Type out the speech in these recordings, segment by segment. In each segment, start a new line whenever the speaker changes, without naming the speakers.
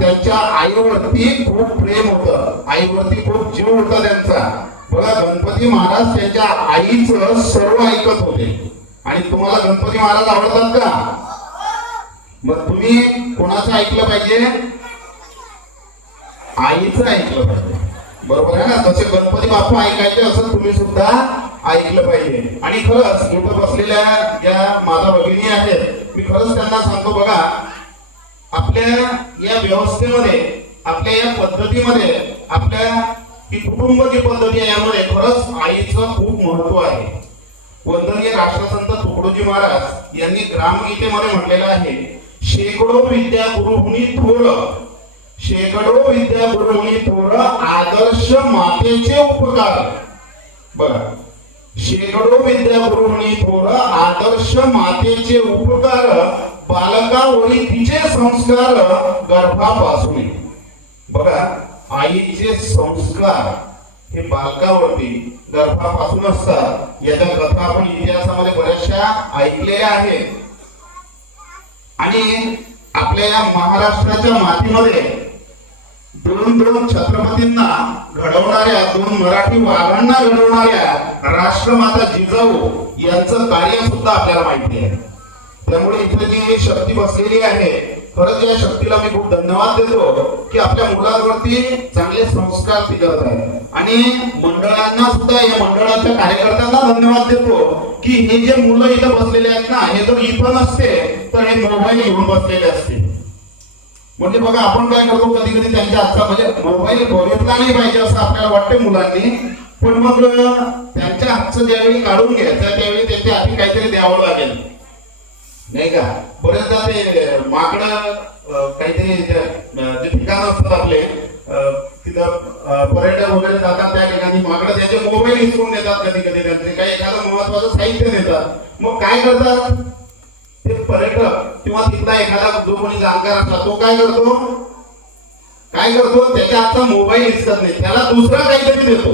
त्यांच्या आईवरती खूप प्रेम होत. आईवरती खूप जीव होता त्यांचा. बघा गणपती महाराज त्यांच्या आईचं सर्व ऐकत होते. आणि तुम्हाला गणपती महाराज आवडतात का? मग तुम्ही कोणाचं ऐकलं पाहिजे? आईचं ऐकलं पाहिजे. बरोबर आहे ना? तसे गणपती बाप्पा ऐकायचे असं तुम्ही सुद्धा ऐकलं पाहिजे. आणि खरंच इथं बसलेल्या ज्या माझ्या भगिनी आहेत मी खरंच त्यांना सांगतो बघा आपल्या या व्यवस्थेमध्ये आपल्या या पद्धतीमध्ये आपल्या ही कुटुंब जी पद्धती आहे यामध्ये खरंच आईचं खूप महत्त्व आहे. वंदनीय राष्ट्रसंत तुकडोजी महाराज यांनी ग्रामगीतेमध्ये म्हटलेलं आहे शेकडो विद्या गुरुहुनी थोर शेकडो विद्या गुरुहुनी थोर आदर्श मातेचे उपकार. बघा शेकडो विद्या गुरुहुनी थोर आदर्श मातेचे उपकार बालकावरी तिचे संस्कार गर्भापासून बघा आईचे संस्कार हे बालकावरती गर्भापासून असतात. याच्या कथा आपण इतिहासामध्ये बऱ्याचशा ऐकलेल्या आहेत. आणि आपल्या या महाराष्ट्राच्या मातीमध्ये दोन दोन छत्रपतींना घडवणाऱ्या दोन मराठी वाघांना घडवणाऱ्या राष्ट्रमाता जिजाऊ यांचं कार्य सुद्धा आपल्याला माहिती आहे. त्यामुळे इथे जी शक्ती बसलेली आहे खरंच या शक्तीला मी खूप धन्यवाद देतो की आपल्या मुलांवरती चांगले संस्कार ती करत आहे. आणि मंडळांना सुद्धा या मंडळाच्या कार्यकर्त्यांना धन्यवाद देतो की हे जे मुलं इथं बसलेले आहेत ना हे जर इथं नसते तर हे मोबाईल घेऊन बसलेले असते म्हणजे बघा आपण काय करतो कधी कधी त्यांच्या हातचा म्हणजे मोबाईल बघितला नाही पाहिजे असं आपल्याला वाटते मुलांनी. पण मग त्यांच्या हातचं ज्यावेळी काढून घ्यायचं त्यावेळी त्यांच्या हाती काहीतरी द्यावं लागेल. नाही का? बरेचदा ते माकड काहीतरी जे ठिकाण असतात आपले तिथं पर्यटक वगैरे जातात त्या ठिकाणी. माकड त्याचे मोबाईल हिसकून देतात कधी कधी त्यांचे काही एखादं महत्वाचं साहित्य देतात. मग काय करतात? ते पर्यटक किंवा तिथला एखादा जो कोणी जाणकार असला तो काय करतो? काय करतो? त्याच्या आता मोबाईल हिसकत नाही. त्याला दुसरं काहीतरी देतो.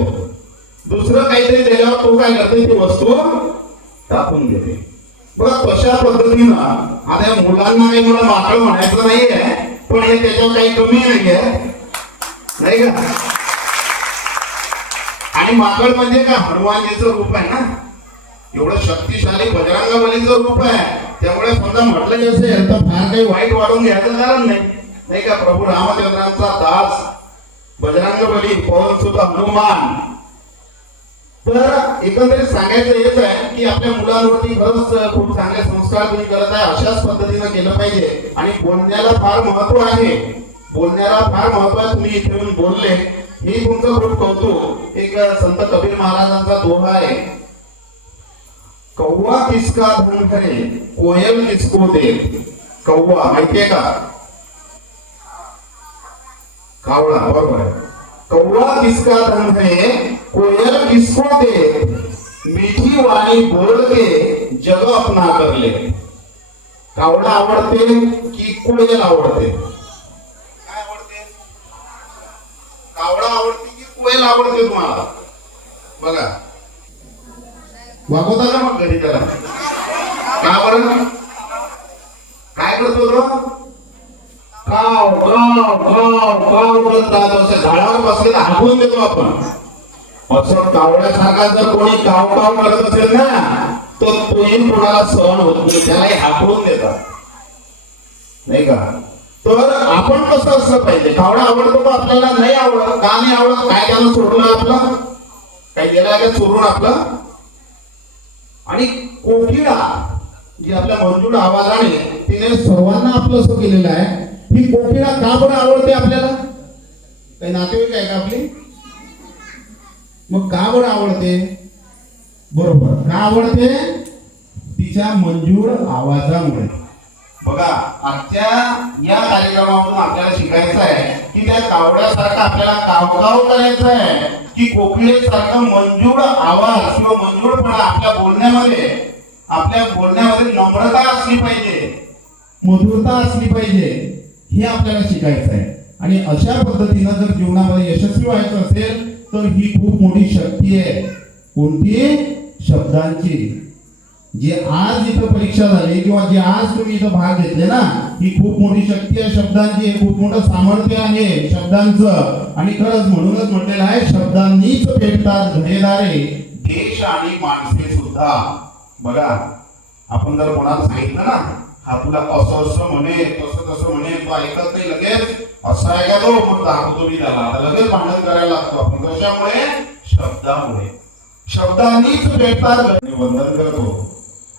दुसरं काहीतरी दिल्यावर तो काय करतो ती वस्तू टाकून देते. बघा तशा पद्धतीनं आता या मुलांना काही मला माकड म्हणायचं नाहीये पण हे त्याच्यावर काही कमी नाहीये. नाही का? आणि माकड म्हणजे काय? हनुमानजीचं रूप आहे ना? एवढं शक्तिशाली बजरंगाबलीचं रूप आहे. त्यामुळे समजा म्हटलं असेल तर फार काही वाईट वाढून घ्यायचं कारण नाही. नाही का? प्रभू रामचंद्रांचा दास बजरंग बली पवन सुद्धा हनुमान. तर एकंदरीत सांगायचं हेच आहे की आपल्या मुलांवरती खरंच खूप चांगले संस्कार तुम्ही करत आहे अशाच पद्धतीनं केलं पाहिजे. आणि बोलण्याला फार महत्त्व आहे. बोलण्याला फार महत्त्व आहे तुम्ही इथे येऊन बोलले. हे तुमचं खूप कौतुक. एक संत कबीर महाराजांचा दोहा आहे. कौवा किसका धन करे कोयल किसको दे कौवा माहितीये का? कावळा बरोबर. कौवा किसका धन है कोयल किसको दे मीठी वाणी बोल के जग अपना कर ले कावळा आवडते की कोयल आवडते? काय आवडते? कावळा आवडते की कोयल आवडते तुम्हाला? बघा. वागवता का मग घरी त्याला? का बरं? काय करतो तो? काव काव काव काव करत राहतो. झाडावर बसलेला हाकून देतो आपण. असं कावळ्यासारखा जर कोणी काव काव करत असेल ना तर तोही कोणाला सहन होत नाही. त्यालाही हाकडून देतात. नाही का? तर आपण कसं असलं पाहिजे? कावळा आवडतो का आपल्याला? नाही आवडत. का नाही आवडत? काय त्यानं सोडलं आपलं? काही गेला का चोरून आपलं? आणि कोकिळा जी आपल्या मंजूळ आवाजाने तिने सर्वांना आपलं असं केलेलं आहे ही कोकिळा का बरं आवडते आपल्याला? काही नातेवाईक आहे का आपली? मग का बरं आवडते? बरोबर. का आवडते? तिच्या मंजूळ आवाजामुळे. बघा आजच्या या कार्यक्रमामधून आपल्याला शिकायचं आहे की त्या कावड्यासारखं आपल्याला कावकाव करायचं आहे की कोकिळेसारखं मंजूळ आवाज किंवा मंजूरपणा आपल्या बोलण्यामध्ये आपल्या बोलण्यामध्ये नम्रता असली पाहिजे. मधुरता असली पाहिजे. हे आपल्याला शिकायचं आहे. आणि अशा पद्धतीनं जर जीवनामध्ये यशस्वी व्हायचं असेल तर ही खूप मोठी शक्ती आहे. कोणती? शब्दांची. जे आज इथं परीक्षा झाली किंवा जे आज तुम्ही इथं भाग घेतले ना ही खूप मोठी शक्ती आहे. शब्दांची खूप मोठं सामर्थ्य आहे शब्दांचं. आणि खरंच म्हणूनच म्हटलेलं आहे शब्दांनीच भेटतात घडेदारे देश आणि माणसे सुद्धा. बघा आपण जर कोणाला सांगितलं ना हा तुला असं असं म्हणे तसं तसं म्हणे तो ऐकत नाही लगेच. असं आहे पण तो? मग दाखवतो मी त्याला. लगेच भांडण करायला लागतो आपण. कशामुळे? शब्दामुळे. शब्दांनीच भेटतात वंदन करतो.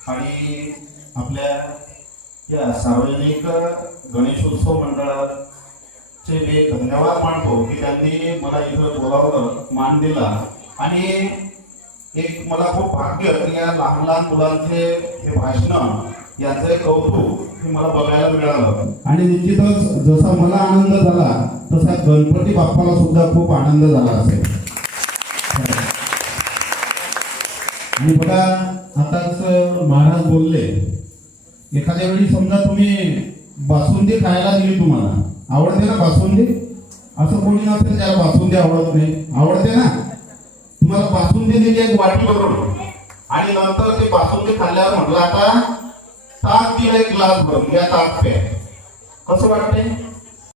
आणि आपल्या या सार्वजनिक गणेशोत्सव मंडळाचे मी धन्यवाद मानतो की त्यांनी मला इथं बोलावलं मान दिला. आणि एक मला खूप भाग्य या लहान लहान मुलांचे हे भाषण याचं एक कौतुक हे मला बघायला मिळालं. आणि निश्चितच जसा मला आनंद झाला तसा गणपती बाप्पाला सुद्धा खूप आनंद झाला असेल. आणि बघा आताच महाराज बोलले एखाद्या वेळी समजा तुम्ही बासुंदी खायला दिली तुम्हाला आवडते ना बासुंदी? असं कोणी नसेल त्याला बासुंदी आवडत नाही. आवडते ना? तुम्हाला बासुंदी दिली एक वाटी करून आणि नंतर ते बासुंदी खाल्ल्यावर म्हटलं आता ताक दिलं एक ग्लास भरून या ताक प्या कसं वाटतंय?